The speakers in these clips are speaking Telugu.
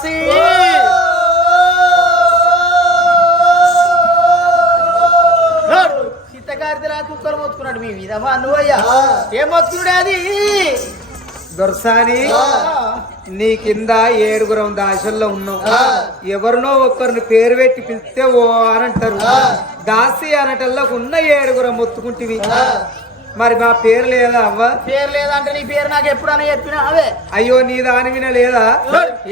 దాసి చిత్తకారితే కుక్కలు మొత్తుకున్నాడు మీ మీద నువ్వయ్యా ఏం మొత్తుకున్నాడు అది దొరసాని నీ కింద 7 దాశల్లో ఉన్నావు. ఎవరినో ఒక్కరిని పేరు పెట్టి పిలిస్తే ఓ అని అంటారు. దాసి అనటల్లోకి ఉన్న 7 మొత్తుకుంటివి. మరి మా పేరు లేదా అవ్వ? పేరు లేదంటే నీ పేరు నాకు ఎప్పుడన్నా చెప్పినా అవే. అయ్యో నీ దాని విన లేదా?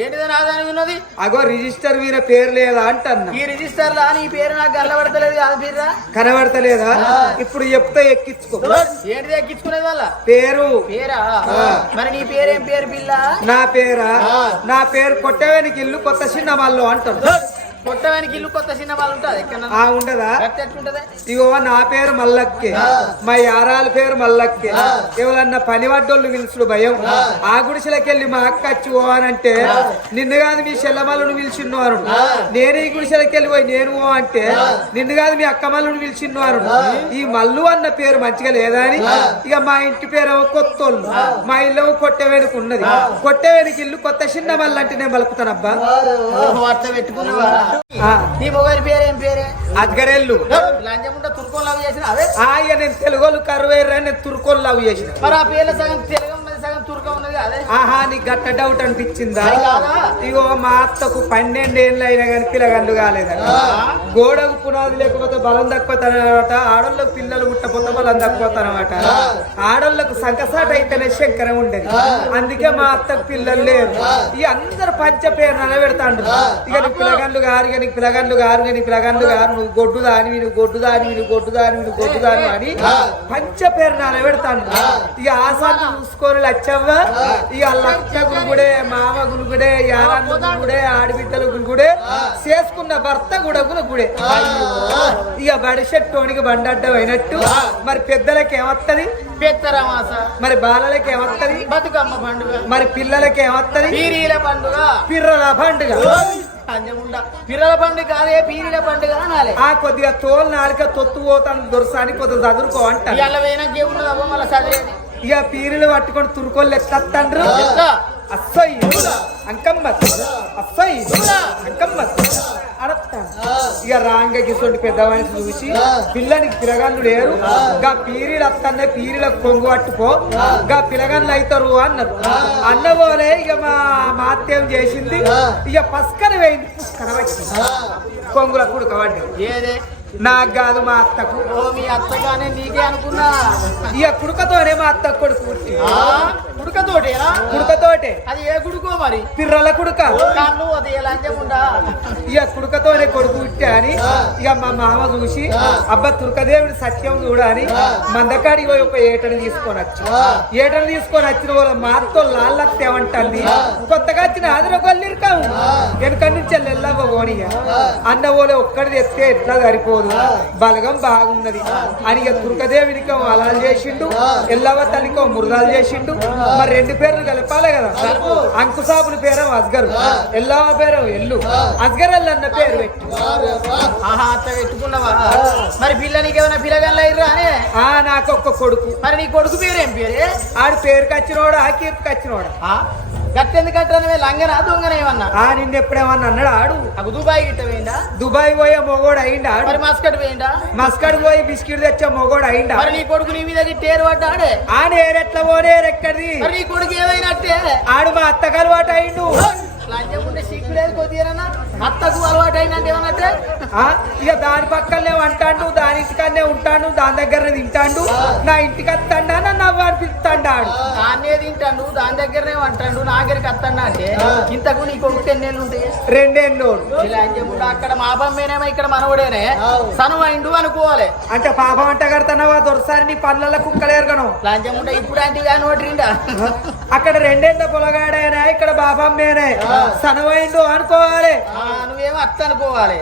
ఏంటిది నా దాని విన్నది? అగో రిజిస్టర్ మీద పేరు లేదా అంటన్నా. ఈ రిజిస్టర్ లా నీ పేరు నాకు కనబడతలేదు కాదు పేరురా. కనబడతలేదా? ఇప్పుడు చెప్తే ఎక్కించుకో. ఏంటిది ఎక్కించుకునేది వాళ్ళ పేరు? పేరా? మరి నీ పేరేం పేరు పిల్ల? నా పేరా? నా పేరు కొట్టవేనికి ఇల్లు కొత్త చిన్న వాళ్ళు అంటారు. కొట్టడానికి ఇల్లు కొత్త చిన్న వాళ్ళు ఉంటుంది ఉండదా? ఎట్లుంటది? ఇగో నా పేరు మల్లక్కే, మా యారాల పేరు మల్లక్కే. ఎవరన్నా పని పడ్డోళ్ళు పిలుచుడు భయం. ఆ గుడిసెలకెళ్ళి మా అక్క వచ్చి ఓ అని అంటే నిన్ను కాదు మీ చెల్లమల్లును పిలిచిన్ను అను. నేను ఈ గుడిసెలకెళ్ళి పోయి నేను ఓ అంటే నిన్ను కాదు మీ అక్క మల్లును పిలిచిన్ను అను. ఈ మల్లు అన్న పేరు మంచిగా లేదా అని ఇక మా ఇంటి పేరు కొత్తోళ్ళు, మా ఇల్లు కొట్టవేనికి ఉన్నది. కొట్టవేనికి ఇల్లు కొత్త చిన్న మల్లు అంటే నేను పలుకుతానబ్బా. పెట్టుకున్నావా? నీ మొబైల్ పేరేం పేరే? అద్గరెల్లు. లంచముంటే తుర్కోలు లవ్ చేసిన అవే. నేను తెలుగోళ్ళు కరువేర్రా, నేను తుర్కోళ్ళు లవ్ చేసిన. మరి ఆ పేర్ల సగం తెలుగు ఉన్నది సగం తుర్క ఉన్నది అదే. నీకు గట్ట డౌట్ అనిపించిందా? ఇగో మా అత్తకు 12 ఏళ్ళు అయినా కానీ పిల్లగండ్లు కాలేదట. గోడకు పునాది లేకపోతే బలం తక్కువతానమాట. ఆడోళ్ళకు పిల్లలు పుట్టపోతే బలం తక్కువతానమాట. ఆడోళ్ళకు సంకసాట అయితేనే శంకరం ఉండేది. అందుకే మా అత్తకు పిల్లలు లేరు. ఇక అందరు పంచ పేరు నిలబెడతాండ్రు. ఇక నీకు పిల్లగండ్లు గారు, నీకు పిల్లగండ్లు గారు, నీకు పిల్లగండ్లు గారు, నువ్వు గొడ్డు దాని, నువ్వు గొడ్డు దాని, నువ్వు గొడ్డు దాని, నువ్వు గొడ్డు దాని అని పంచ పేరు నిలబెడతాండ్రు. ఇక ఆసాన్ని చూసుకొని లచ్చవ్వ ఇక లచ్చ గురుగుడే, మామ గురుగుడే, యారన్న గురుగుడే, ఆడబిడ్డల గురుగుడే, చేసుకున్న భర్త కూడా గురుగుడే. ఇక బడిసెట్టోనికి బండడ్డం అయినట్టు మరి పెద్దలకి ఏమత్తది? పెద్దరామాస. మరి బాలలకి ఏమత్తది? బతుకమ్మ పండుగ. మరి పిల్లలకి ఏమత్తది? పీరీల పండుగ. పిర్రల పండుగ. పిర్రల పండుగ కాదే పీరీల పండుగ అనాలి. కొద్దిగా తోలు నాలుక తొత్తు పోతాను దొరసాని కొద్దిగా చదువుకో అంట. ఉన్నదవ్వ మళ్ళీ చదివేది. ఇక పీరీలు పట్టుకొని తురుకోళ్ళు ఎత్తండ్రు. అస్సై అంకమ్మత్, అస్సై అంకమ్మత్ అడతాను. ఇక రాంగకి పెద్ద మనిషి చూసి పిల్లానికి పిల్లగాళ్ళు లేరు, గా పీరీలు అత్తన్నే పీరీలకు కొంగు పట్టుకో, గా పిల్లగాళ్ళు అవుతారు అన్నారు. అన్నబోలే ఇక మా అత్త ఏం చేసింది? ఇక పస్కన వేయింది. పుష్కన వచ్చింది కొంగుల కుడకబడ్డది. ఏదే నాకు కాదు మా అత్తకు. మీ అత్తగానే నీకే అనుకున్నా. ఇక కుడుకతోనే మా అత్త కొడుకు పుట్టి. కుడుకతోటేనా? కుడుకతోటే. అది ఏ కుడుకో మరి? పిర్రల కుడుక. అది లంచముండా. ఇక కుడుకతోనే కొడుకు పుట్టా అని ఇక మా మామ చూసి అబ్బా తుర్కదేవుడి సత్యం చూడని మందకాడికి పోయి ఒక ఏటని తీసుకొని వచ్చి వచ్చిన వాళ్ళ మా అత్తో లాల్లత్తేమంటుంది. కొత్తగా వచ్చిన ఆదరకొల్లిరుకాము వెనుక నుంచి వెళ్ళవ్వ పోనీ అన్న పోలే ఒక్కడి తెస్తే ఎట్లా సరిపోదు, బలగం బాగున్నది అని ఇక తుర్కదేవినికో అలాలు చేసిండు, ఎల్లవ తల్లికో మురదాలు చేసిండు. మరి 2 పేర్లు కలపాలి కదా. అంకుసాబుల పేరు అస్గరు, ఎల్లవ పేరు ఎల్లు. అస్గర్ అన్న పేరు పెట్టి పెట్టుకున్నావా? మరి పిల్ల నీకేమైనా పిల్లగాళ్ళు అయ్యారా అనే? నాకొక్క కొడుకు. మరి నీ కొడుకు పేరేం పేరే? ఆడి పేరుకి వచ్చినోడా ఆ కీర్తికి వచ్చినోడా? గట్టెందుకంటే లంగనా దొంగనేమన్నా? నిన్న ఎప్పుడేమన్నా అన్నాడు ఆడు? దుబాయ్ గిట్ట పోయిందా? దుబాయ్ పోయే మొగోడు అయిందా? మరి మస్కట్ పోయిందా? మస్కట్ పోయి బిస్కెట్ తెచ్చే మొగోడు అయిందా? మరి నీ కొడుకు నీ మీద టేరు పడ్డాడే? నేరెట్లా పోనేరు ఎక్కడిది? మరి నీ కొడుకు ఏమైనట్టే? ఆడు మా అత్తకు అలవాటు అయిండు. లంచం ఉంటే సిగ్గులేదు కొద్దిగా. అత్తకు అలవాటు అయిందంటే ఏమన్నట్టే? ఇక దాని పక్కనే అంటాడు, దాని ఇంటికనే ఉంటాడు, దాని దగ్గరనే తింటాడు. నా ఇంటికి వస్తాడా నన్ను అవ్వ అనిపిస్తాడు. దాన్నే తింటాడు, దాని దగ్గరనే అంటాడు, నా దగ్గరికి వస్తాడా అంటే ఇంతకు నీ కొడుకు 10 ఏళ్ళు ఉంటాయి? 2 ఏళ్ళు. లంచం అక్కడ మా బమ్మేనేమో ఇక్కడ మనవడేనే సనువైండు అనుకోవాలి. అంటే పాపం అంట కడతానవా దొరసారి నీ పనులలో కుక్కలేరుగను. లంచం ఉంటే ఇప్పుడు అంటే కానీ నోటిండా అక్కడ 2 ఏళ్ళ పొలగాడేనా, ఇక్కడ బాబమ్మేనే సనవైండు అనుకోవాలి. నువ్వేమో అత్త అనుకోవాలి.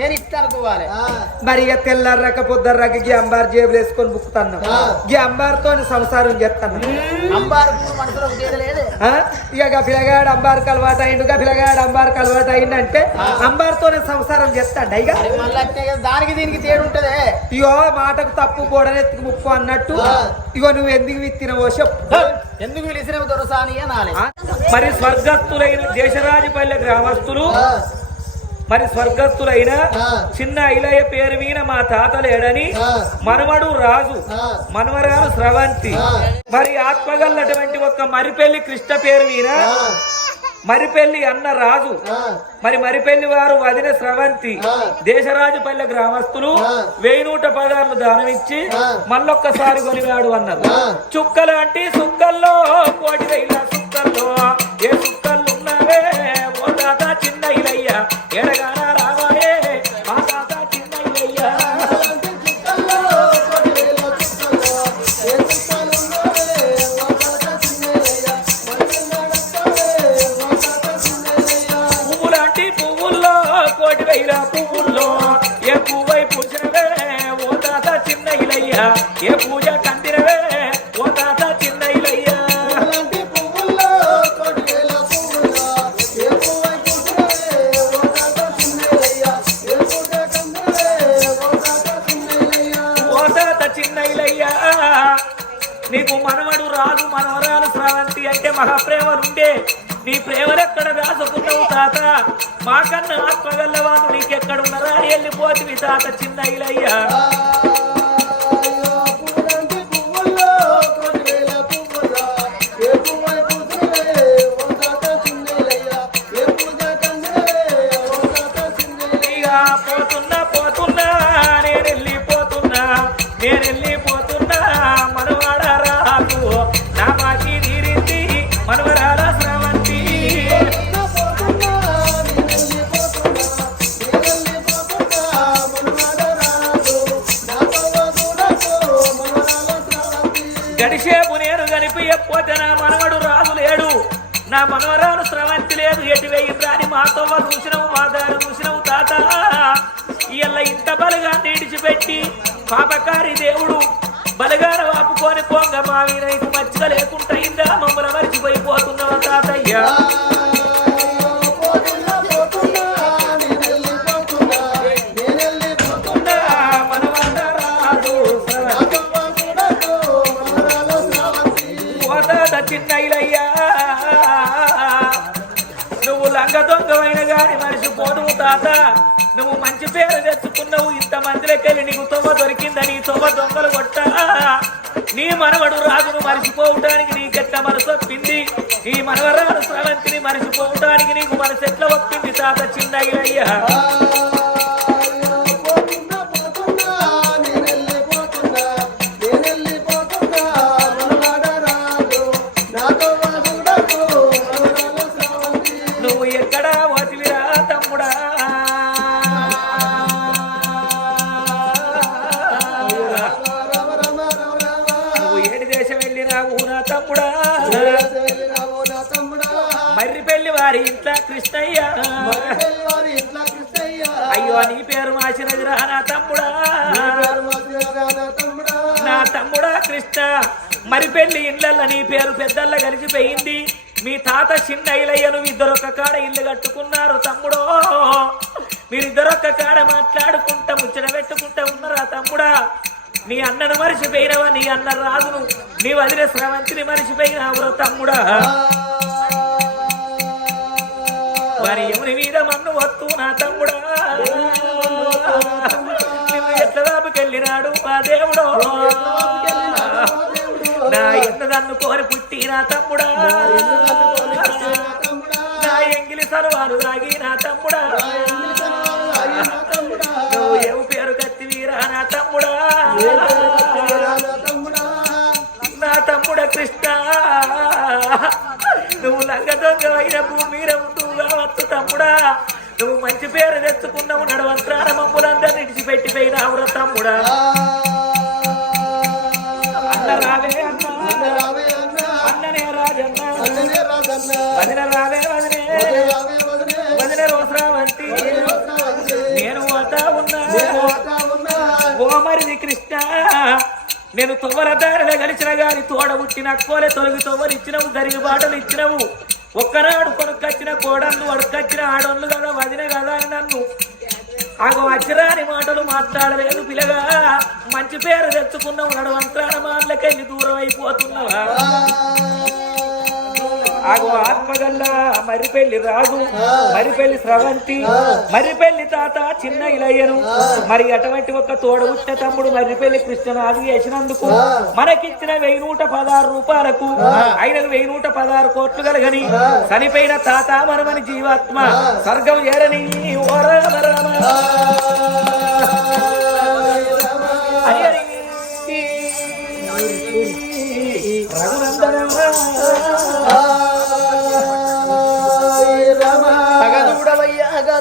నేను ఇస్తా అనుకోవాలి. మరి ఇక తెల్లారక పొద్దర్రాక గీ అంబార్ జేబులు వేసుకొని బుక్కుతున్నాం. గీ అంబార్తో సంసారం చేస్తాను. అంబారు మనసులో తీరలేదు. ఇక పిల్లగాడు అంబార్కి అలవాటు అయిండు, పిల్లగాడు అంబార్కి అలవాటు అయిందంటే అంబార్తోనే సంసారం చేస్తాడు. ఇక దానికి దీనికి తేడు ఉంటదే. ఇగో మాటకు తప్పు గోడనెత్తుకు ముప్పు అన్నట్టు ఇగో నువ్వు ఎందుకు విత్తినవో చెప్పు. ఎందుకు పిలిచినవి దొరసాని అనాలి. మరి స్వర్గస్థులైన దేశరాజపల్లె గ్రామస్తులు మరి స్వర్గస్థులైన చిన్న ఐలయ్య పేరు మీద మా తాత లేడని మనవడు రాజు మనవరాలు స్రవంతి మరి ఆత్మగల్లటువంటి ఒక మరిపెల్లి కృష్ణ పేరు మీద మరిపెల్లి అన్న రాజు మరి మరిపెల్లి వారు వదిన స్రవంతి దేశరాజుపల్లె గ్రామస్తులు 1116 దానమిచ్చి మళ్ళొక్కసారి కొనివాడు అన్నారు. చుక్కలాంటి సుక్కల్లో 1,000 సుక్కల్లో ఏ సుక్కలు ఉన్నావే ఓ తాత చిన్న ఇలయ్య ఎడగాన రావాయే మా తాత చిన్న ఇలయ్య. పువ్వులాంటి పువ్వుల్లో 1,000 పువ్వుల్లో ఏ పువ్వై పూసినవే ఓ తాత చిన్న ఇలయ్య ఏ పూజ కందినవే ఓ తాత చిన్న ఇలయ్య. నీకు మనవడు రాజు మనవరాలు స్రవంతి అంటే మహాప్రేమలుండే నీ ప్రేమలెక్కడ దాచుకున్నావు తాత మాకన్నా ఆత్మగల్లవాడు నీకెక్కడున్నరా వెళ్ళిపోతుంది తాత చిన్న ఇలయ్యా. పోతున్నా పోతున్నా నేను వెళ్ళిపోతున్నా నేను వెళ్ళిపోతున్నా మనవాడ రాజు నా బాకీ తీరింది మనవరాల స్రవంతి. గడిసేపు నేను కనిపించకపోతే నా మనవడు రాజు లేడు నా మనవరాలు స్రవంతి లేదు ఎటు వేయిందా అని మాతో చూసినవు మా దారి చూసినవు తాత. ఇళ్ళ ఇంత బలగా నీడిచిపెట్టి పాపకారి దేవుడు బలగాన వాపుకొని పొంగ మా వీరైకు మచ్చిక లేకుండా ఇందా మమ్మల్ని మరిచిపోయిపోతున్నావా తాతయ్య. చిన్న ఇలయ్యా నువ్వు లంగ దొంగవైన గాని మరిచిపోదువు తాత. నువ్వు మంచి పేరు తెచ్చుకున్నావు ఇంత మందిలోకెళ్ళి నీకు తొమ్మ దొరికిందని తొమ్మ దొంగలు కొట్టా నీ మనవడు రాజును మరిచిపోవటానికి నీకెట్ల మనసు ఒప్పింది నీ మనవరాలు స్రవంతిని మరిచిపోవటానికి నీకు మనసు ఎట్లా ఒప్పింది తాత చిన్న ఇలయ్యా. నువ్వు ఎక్కడా వదిలిరా తమ్ముడా నువ్వు ఏడు దేశం వెళ్ళినావు నా తమ్ముడా మర్రిపెళ్లి వారి ఇంట్లో కృష్ణయ్య అయ్యో నీ పేరు మార్చినదిరా నా తమ్ముడా నా తమ్ముడా కృష్ణ మరిపెళ్లి ఇండ్లల్ల నీ పేరు పెద్దల్ల కలిసిపోయింది. మీ తాత చిన్న ఇలయ్యను ఇద్దరొక్క కాడ ఇల్లు కట్టుకున్నారు తమ్ముడో. మీరిద్దరొక్క కాడ మాట్లాడుకుంటా ముచ్చట పెట్టుకుంటా ఉన్నారా తమ్ముడా. నీ అన్నను మరిచిపోయినవా నీ అన్న రాజును నీ వదిలే స్రవంతిని మరిచిపోయినావురా తమ్ముడా. వారి ఎవరి మీద మన్ను వత్తు నా తమ్ముడా నిన్ను ఎట్ల దాపుకెళ్ళినాడు ఆ దేవుడో నా ఎన్నదన్ను కోరి పుట్టి నా తమ్ముడా నా ఎంగిలి సర్వాలు రాగి నా తమ్ముడా నువ్వు ఎవు పేరు కత్తి వీరా నా తమ్ముడా నా తమ్ముడ కృష్ణ నువ్వు లంగ దొంగ భూమి మీద ఉంటుగా వచ్చు తమ్ముడా. నువ్వు మంచి పేరు తెచ్చుకున్నావు నడవంత్రాల మమ్ములందరూ నిడిచిపెట్టిపోయినావురా తమ్ముడా. అన్న రావే అన్న అన్ననే రాజన్న వదిన రావే వదినే వదిన రోసరావంతి నేను పోతా బావమరిది కృష్ణ నేను తొవ్వల దారిలో గడిచిన గాని తోడ పుట్టిన అక్కోలే తొలగి తొవ్వలు ఇచ్చినవు గరిగి బాటలు ఇచ్చినవు ఒక్కనాడు కొనుక్కొచ్చిన కోడళ్ళు అడుక్కొచ్చిన ఆడోళ్ళు కదా వదిన కదా అని నన్ను ఆగో అచ్చరాని మాటలు మాట్లాడలేదు పిల్లగా మంచి పేరు తెచ్చుకున్నావు నడవంత్రాన మాటలకెళ్ళి దూరం అయిపోతున్నావా ఆగో ఆత్మగల్ల మరిపెళ్లి రాజు మరిపెళ్లి స్రవంతి మరిపెళ్లి తాత చిన్న ఇలయ్యను మరి అటువంటి ఒక తోడబుట్టిన తమ్ముడు మరిపెళ్లి కృష్ణనాథు చేసినందుకు మనకిచ్చిన 1116 రూపాయలకు ఆయనకు 1116 కోట్లు కలగని చనిపోయిన తాత మనమని జీవాత్మ స్వర్గం చేరని ఓ రామ రామ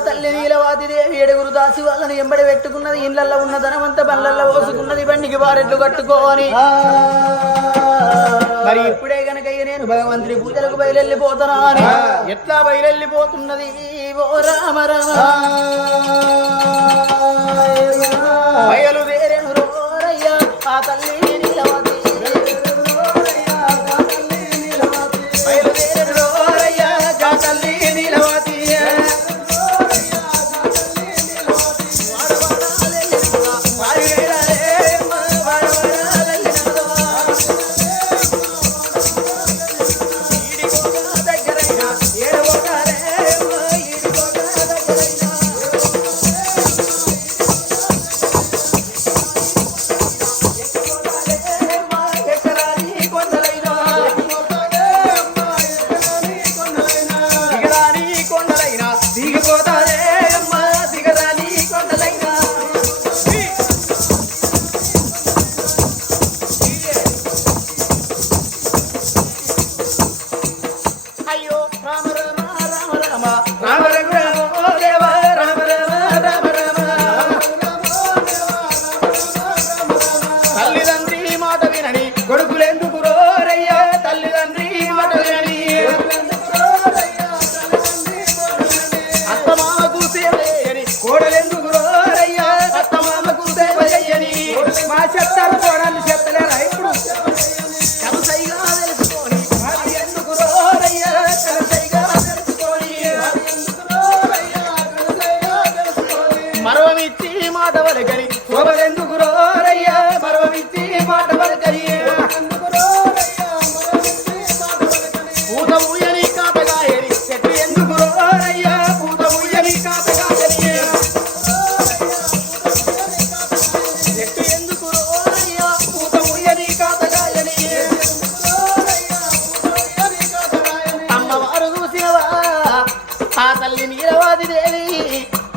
తల్లి నీలవాది దేవి ఏడుగురు దాసి వాళ్ళని ఎంబడి పెట్టుకున్నది ఇళ్లలో ఉన్న ధనవంత బండ్లలో పోసుకున్నది బండికి బారెట్లు కట్టుకోని మరి ఇప్పుడే గనక నేను భగవంతుడి పూజలకు బయలుపోతానా అని ఎట్లా బయలుపోతున్నది ఓ రామ రామ బయలుదేరేను రోరయ్యా ఆ తల్లి నీలవాది బయలుదేరేను రోరయ్యా ఆ తల్లి నీలవాది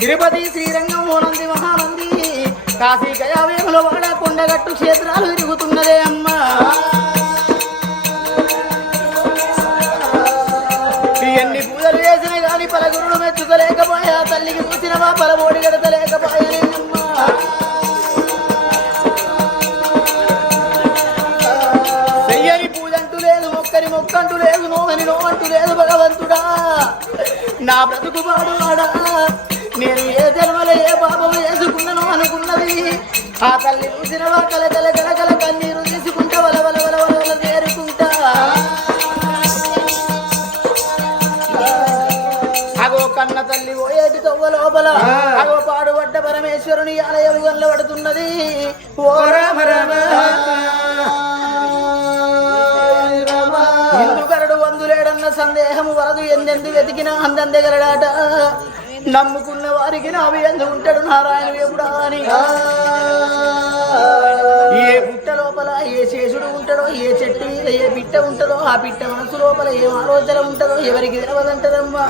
తిరుపతి శ్రీరంగం ఓనంది మహానంది కాశీ గయావేముల వాడ కొండగట్టు క్షేత్రాలు తిరుగుతున్నదే అమ్మా ఎన్ని పూజలు చేసిన గాని పలగురుడు మెచ్చుకోలేకపోయా తల్లికి చూసినవా పలబోడి గడతలేకపోయా అమ్మా చెయ్యని పూజంటూ లేదు మొక్కని మొక్కంటూ లేదు నోవని నోవంటూ లేదు భగవంతుడా నా బ్రతుకు పాడువాడా నేను ఏ జన్మలో ఏ పాపం చేసుకున్నాను అనుకున్నది ఆ తల్లి చూసినవా కల కల కల కల కన్నీరు తీసుకుంటా వల వల వల వల వల చేరుకుంటా అగో కన్న తల్లి పోయేటి తవ్వ లోపల అగో పాడుబడ్డ పరమేశ్వరుని ఆలయం కనబడుతున్నది ఓ రామ రామ ఇందుకరడు వందులేడన్న సందేహము వరదు ఎందెందు వెతికినా అందందెగలడాట నమ్ముకున్న వారికి నావి ఎందు ఉంటాడు నారాయణ ఎప్పుడా అని ఏ పుట్ట లోపల ఏ శేషుడు ఉంటాడో ఏ చెట్టు మీద ఏ పిట్ట ఉంటుందో ఆ పిట్ట మనసు లోపల ఏ ఆలోచన ఉంటుందో ఎవరికి తెలవదంటదమ్మా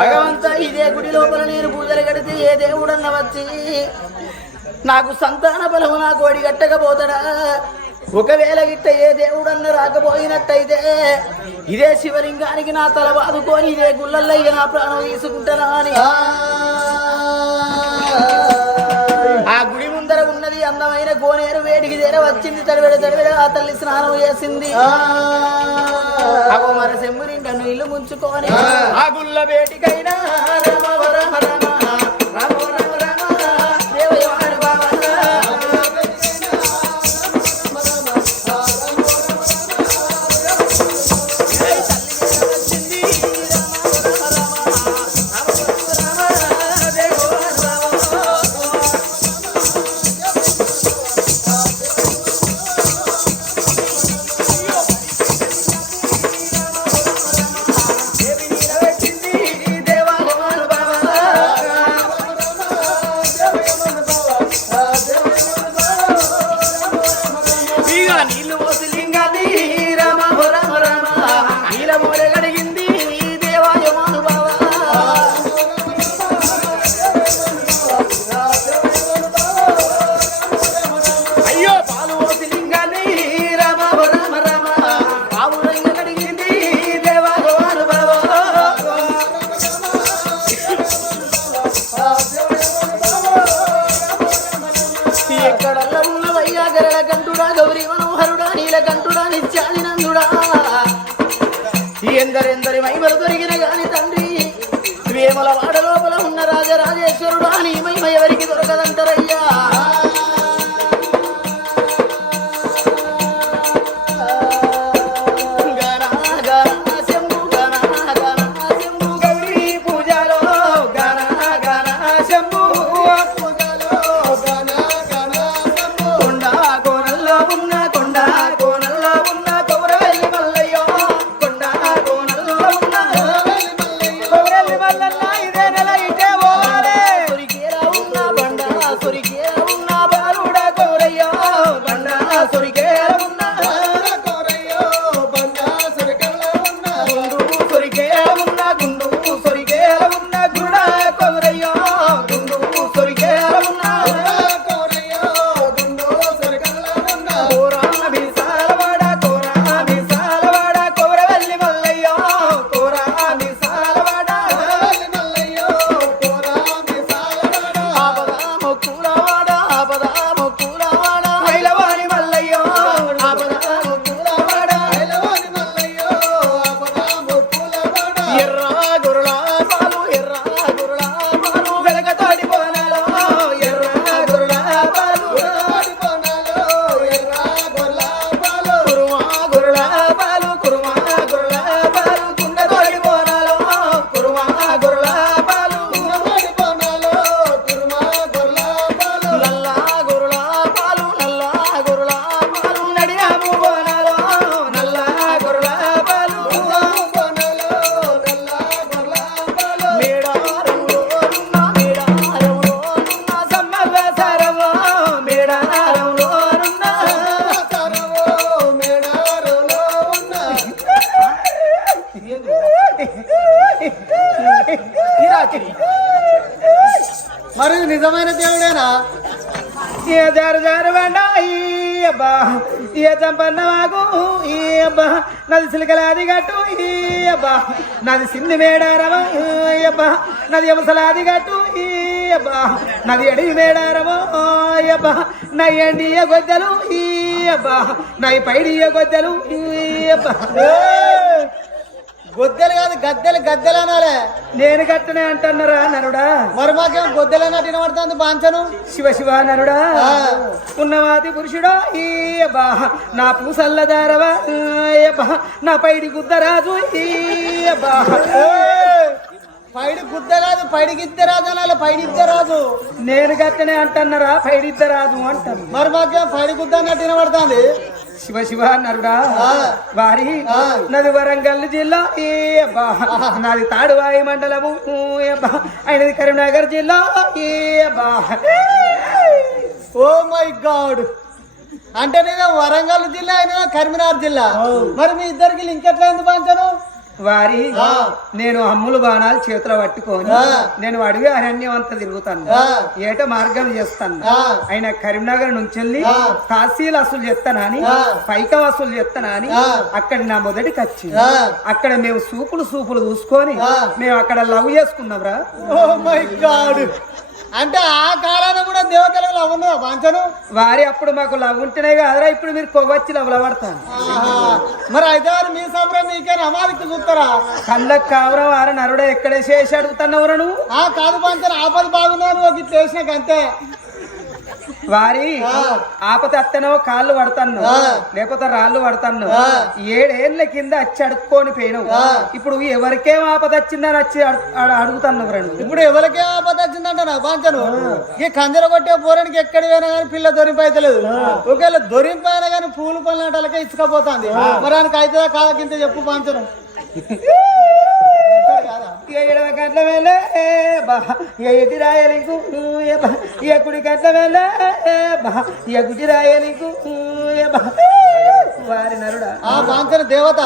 భగవంత ఇదే గుడి లోపల నేను పూజలు కడితే ఏ దేవుడన్న వచ్చి నాకు సంతాన బలము నా కోడి కట్టకపోతాడా ఒకవేళ గిట్ట ఏ దేవుడన్న రాకపోయినట్టయితే ఇదే శివలింగానికి నా తల బాదుకొని ఇదే గుళ్ళల్లో ఇక నా ప్రాణం తీసుకుంటానా అని ఆ గుడి ముందర ఉన్నది అందమైన కోనేరు వేడికి చేర వచ్చింది తడివెడ తడివెడ ఆ తల్లి స్నానం చేసింది అగో మన సెమ్ము నిండా నీళ్లు ముంచుకొని ఆ గుళ్ళ వేటికైనా రామ రామ రామ రామ రామ రామ గౌరీ మనోహరుడా నీలకంఠుడా నిత్యాదినందుడా ఎందరెందరి మహిమలు దొరికిన గాని తండ్రి వేమల వాడ లోపల ఉన్న రాజరాజేశ్వరుడా నీ మహిమ ఎవరికి దొరకదంటారయ్యా మరి నిజమైన దేవుడేనా ఏ జారు జారు అబ్బా ఏ చంపన్నవాగు ఈ అబ్బా నది సిలికలాది గట్టు ఈ అబ్బా నది సిన్ని మేడారమా అబ్బా నది ఎవసలాది గట్టు ఈ అబ్బా నది అడిగి మేడారమో అబ్బా నా ఎండియ గొద్దెలు ఈ అబ్బా నా పైడియ గొద్దెలు ఈ అబ్బా గొద్దెలు కాదు గద్దెలు గద్దెలు అనాలే నేను కట్టనే అంటున్నారా నరుడా మరి మాకేం గొద్దెలు అన్నట్టు వినబడుతుంది బాంచను శివ శివ నరుడా ఉన్నవాది పురుషుడా ఈ అబ్బా నా పూసల్లదారవా అబ్బా నా పైడి గుద్దరాజు ఈ అబ్బా పైడి గుద్ద కాదు పైడిగిద్దరాజు అనాలి పైడిద్దరాజు నేను కట్టనే అంటున్నారా పైడిద్దరాజు అంటాను మరి మాకేం పైడి గుద్ద అన్నట్టు వినబడుతుంది శివ శివ నరుడా వారి నది వరంగల్ జిల్లా ఏ అబ్బా నాది తాడువాయి మండలము అబ్బా అయినది కరీంనగర్ జిల్లా ఏ అబ్బా ఓ మై గాడ్ అంటే నేను వరంగల్ జిల్లా అయినా కరీంనగర్ జిల్లా మరి మీ ఇద్దరికి లింక్ ఎట్లా ఎందుకు పంచాను వారి నేను అమ్ములు బాణాలు చేతిలో పట్టుకొని నేను అడవి అరణ్యం అంతా తిరుగుతాను ఏట మార్గం చేస్తాను ఆయన కరీంనగర్ నుంచి వెళ్ళి తహసీల్ వసూలు చేస్తానని పైక వసూలు చేస్తానని అక్కడ నా మొదటికి వచ్చి అక్కడ మేము సూపులు చూసుకొని మేము అక్కడ లవ్ చేసుకున్నాం రా ఓ మై గాడ్ అంటే ఆ కాలాన కూడా దేవతలకు లవ్ ఉన్నదా పంచను వారి అప్పుడు మాకు లవ్ ఉంటేనే కాదురా ఇప్పుడు మీరు కొవ్వచ్చి లవ్లబడతాను మరి అయితే వారు మీ సంబరం మీకే అమాదికి చూస్తారా కళ్ళకు కావరా వారు నరుడే ఎక్కడే చేసి అడుగుతున్నావురా నువ్వు కాదు పంచను ఆపద బాగున్నాను ఒక ఇట్లా వేసినాక అంతే వారి ఆపత అత్తనో కాళ్ళు పడతాను లేకపోతే రాళ్ళు పడతాను 7 ఏళ్ల కింద వచ్చి అడుక్కొని పోయినావు ఇప్పుడు ఎవరికేం ఆపద వచ్చిందని వచ్చి అడుగుతాను రెండు ఇప్పుడు ఎవరికేం ఆపద వచ్చిందంట నా బాంచను ఈ కంజర కొట్టే పోరానికి ఎక్కడ పోయినా కానీ పిల్ల దొరింపైతలేదు ఒకవేళ దొరింపైనా కానీ పూలు పనులకే ఇసుకపోతుంది మరి ఆయనకి అయితే కాదకింత చెప్పు బాంచను గట్ల వెళ్ళే ఎటి రాయలికు కుడి గట్ల వెళ్ళే గుడి రాయలికు వారి నరుడా బాంచన దేవత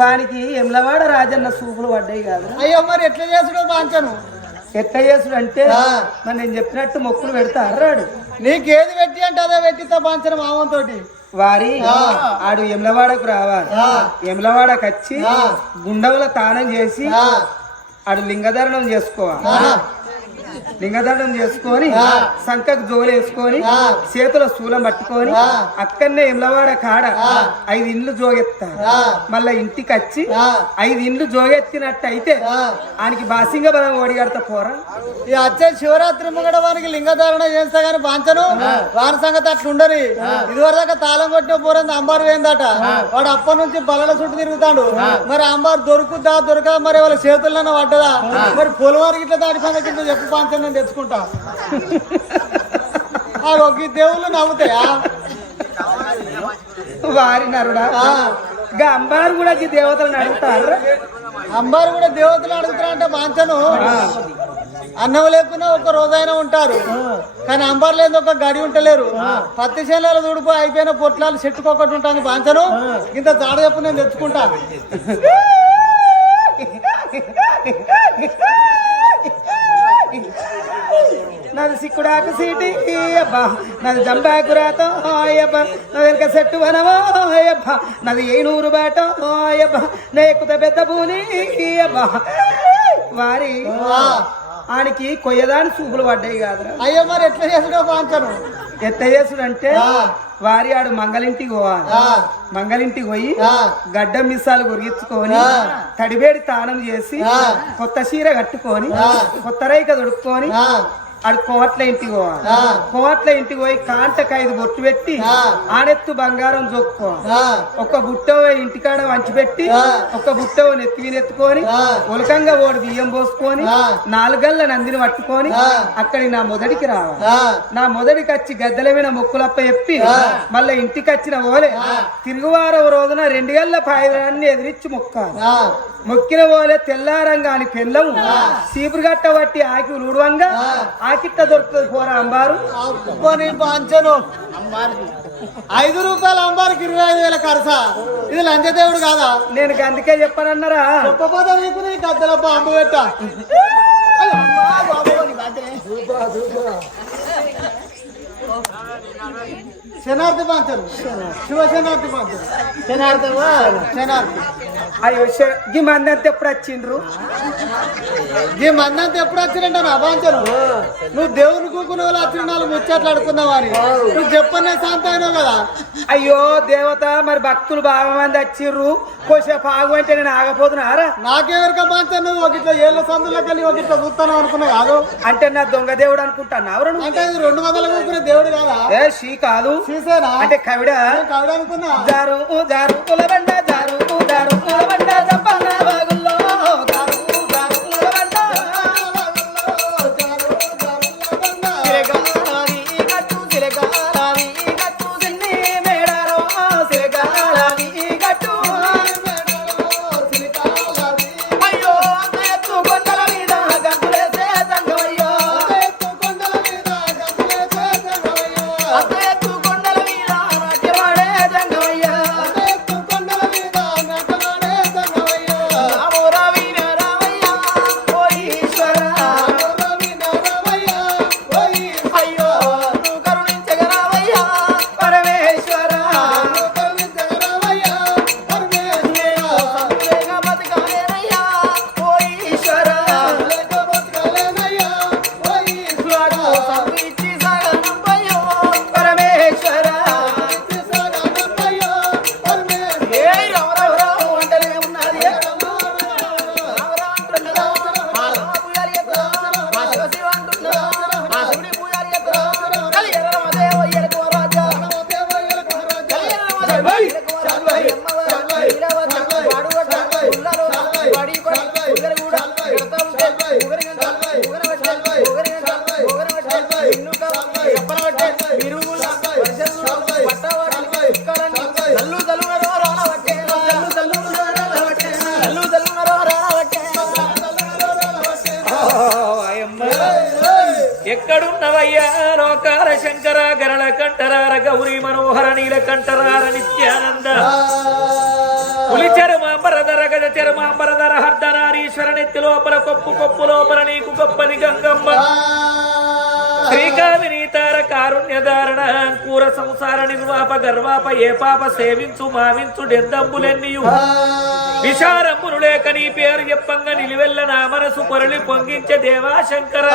వానికి ఎమ్లవాడ రాజన్న సూపులు పడ్డాయి కాదు అయ్యో మరి ఎట్లా చేసుడు బాంచను ఎట్లా చేసుడు అంటే మరి నేను చెప్పినట్టు మొక్కులు పెడతా అర్రాడు నీకేది పెట్టి అంటే అదే పెట్టిస్తా బాంచన మామంతోటి వారి ఆడు ఎమ్లవాడకు రావాలి ఎమ్లవాడకు వచ్చి గుండవుల తానం చేసి ఆడు లింగధారణం చేసుకోవాలి లింగదండం చేసుకొని సంకకు జోలు వేసుకొని చేతుల శూలం పట్టుకొని అక్కడనే ఇమ్లవాడ కాడ 5 ఇండ్లు జోగెత్తా మళ్ళా ఇంటికి వచ్చి 5 ఇండ్లు జోగెత్తినట్టు అయితే ఆయనకి బాసింగ బలం ఓడిగడతా పోరా. ఈ వచ్చే శివరాత్రి ముంగడ వానికి లింగధారణ చేస్తా గాని బాంచను వాని సంగతి అట్లా ఉండరు. ఇదివరదాకా తాళం కొట్టిన పోరంది అంబారు పోయిందట. వాడు అప్పటి నుంచి బలల చుట్టూ తిరుగుతాడు. మరి అంబారు దొరుకుద్దా దొరకదా మరి వాళ్ళ చేతుల్లోనే పడ్డదా మరి పొలవారికి ఇట్లా దాడి సంగతి చెప్పు పాంచను నేను తెచ్చుకుంటా. ఒక దేవుళ్ళు నవ్వుతాయా వారి నరుడా అంబారు కూడా దేవతలను అడుగుతారు. అంబారు కూడా దేవతలు అడుగుతారా అంటే బాంచను అన్నం లేకున్నా ఒక రోజైనా ఉంటారు కానీ అంబారు లేదు ఒక గడి ఉంటలేరు. పత్తి చేనులలో దుడిపోయి అయిపోయిన పొట్లాలు చెట్టుకొకటి ఉంటుంది బాంచను ఇంత జాడ చెప్పు నేను తెచ్చుకుంటా. నాది సిక్కుడాకు సీటి అబ్బా నాది జంబాకు రాతో అయ్యబ్బా నాది సెట్టు వనవో అయ్యబ్బా నాది 700 బాటో అయ్యబ్బా నా ఎక్కుత పెద్ద పూని అబ్బా వారి ఆడికి కొయ్యదాని చూపులు పడ్డాయి కాదురా. అయ్యో మరి ఎట్లా చేసుడో బాంచను ఎట్లా చేసుడంటే వారి ఆడు మంగళింటికి పోవాలి. మంగళింటికి పోయి గడ్డ మిసాలు గురిగించుకొని తడిబేడి తానం చేసి కొత్త చీర కట్టుకొని కొత్త రైక దొడుక్కొని ఆడు కోట్ల ఇంటికి పోవాలి. కోట్ల ఇంటికి పోయి కాంటకు 5 బొట్టు పెట్టి ఆడెత్తు బంగారం జొక్కో ఒక బుట్ట ఇంటికాడ వంచి పెట్టి ఒక బుట్ట నెత్తుకొని ఉలకంగా ఓడి బియ్యం పోసుకొని 4 గల్ల నందిని పట్టుకొని అక్కడి నా మొదటికి రావాలి. నా మొదటికి వచ్చి గద్దెల మీద మొక్కులప్ప చెప్పి మళ్ళీ ఇంటికి వచ్చిన ఓలే తిరుగువారం రోజున 2 గల్ల పాయదాన్ని ఎదిరించి మొక్కాలి. మొక్కిన ఓలే తెల్లారంగా అని పెళ్ళము సీపురుగట్ట బట్టి ఆకి ఉడువంగా ఆకిట్ట దొరుకుతుంది పోరా అంబారు. బాంచను 5 రూపాయల అంబారుకి 25,000 ఖర్చా. ఇది లంచదేవుడు కాదా? నేను అందుకే చెప్పనన్నారా చెప్పపోతే నీకు నీ గద్దెల బాంబు పెట్టా. శనార్థి పంచరు శివ శనార్థి పంచరు శనార్థి. అయ్యో ఈ మంది అంతా ఎప్పుడు వచ్చిండ్రు? ఈ మంది అంతా ఎప్పుడు వచ్చిందంట నా పంచరు. నువ్వు దేవుని కూకునే వాళ్ళు వచ్చిన వాళ్ళు ముచ్చట్లు అడుకుందాం అని నువ్వు చెప్పనే శాంత అయినావు కదా. అయ్యో దేవత మరి భక్తులు బాగా మంది వచ్చిర్రు కోసేపు ఆగు అంటే నేను ఆగపోతున్నారా? నాకెవరిక పంచరు నువ్వు ఒక ఇట్లా ఏళ్ళ సందులోకి వెళ్ళి ఒక ఇట్లా చూస్తాను అనుకున్నావు కాదు అంటే నా దొంగ దేవుడు అనుకుంటాను. అంటే ఇది 200 కూకునే దేవుడు కాదా? ఏ షీ కాదు చూసేనా అంటే కవిడ కవిడ అనుకున్నా. జారు జారు కులబండ జారు జారు కులబండ జంపన్న బాగుల్లో ఎక్కడున్నవయ్యా లోకాల శంకర గరళ కంఠరార గౌరీ మనోహర నీల కంఠరార నిత్యానంద పులి చరమాంబరధర గజ చరమాంబరధర హర్ధనారీశ్వర నెత్తి లోపల కొప్పు కొప్పు లోపల నీకు గొప్పది గంగమ్మ శ్రీకావినీతార కారుణ్యధారణ అంకూర సంసార నిర్వాప గర్వాప ఏ పాప సేవించు మావించు డెందంబులెన్నియు విశారమును లేక నీ పేరు చెప్పంగా నిలువెల్ల నా మనసు పొరలి పొంగించే దేవా శంకర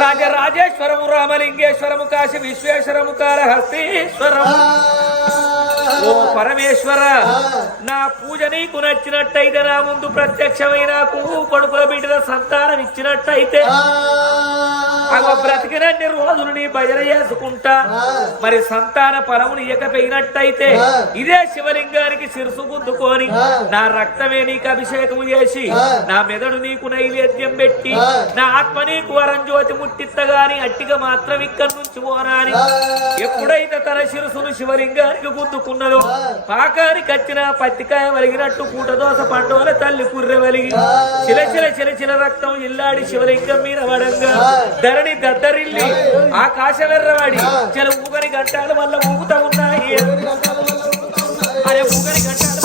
రాజరాజేశ్వరము రామలింగేశ్వరము కాశీ విశ్వేశ్వరము కాళహస్తీశ్వరము ఓ పరమేశ్వర నా పూజ నీకు నచ్చినట్టయితే నా ముందు ప్రత్యక్షమై నాకు కొడుకుల బిడ్డల సంతానం ఇచ్చినట్టయితే బ్రతికినన్ని రోజులు నీ భజన చేసుకుంటా మరి సంతాన ఫలమును ఇయ్యకపోయినట్టయితే ఇదే శివలింగానికి శిరసు గుద్దుకొని నా రక్తమే నీకు అభిషేకము చేసి నా మెదడు నీకు నైవేద్యం పెట్టి నా ఆత్మ నీకు వరం జ్యోతి ముట్టిత్తగాని అట్టిగా మాత్రం ఇక్కడి నుంచి పోనాని ఎప్పుడైతే తన శిరసును శివలింగానికి గుద్దుకున్నదో పాకానికి వచ్చిన పత్తికాయ వలిగినట్టు కూటదోస పండుగల తల్లి పుర్రె వలిగి చిలచిల చిలచిల రక్తం ఇల్లాడి శివలింగం మీద వడంగా ధరణి దద్దరిల్లి ఆకాశమెర్రవాడి చిల ఊగని గంటాలు వల్ల ఊగుతా ఉన్నాయి అరే ఊగని గంటాలు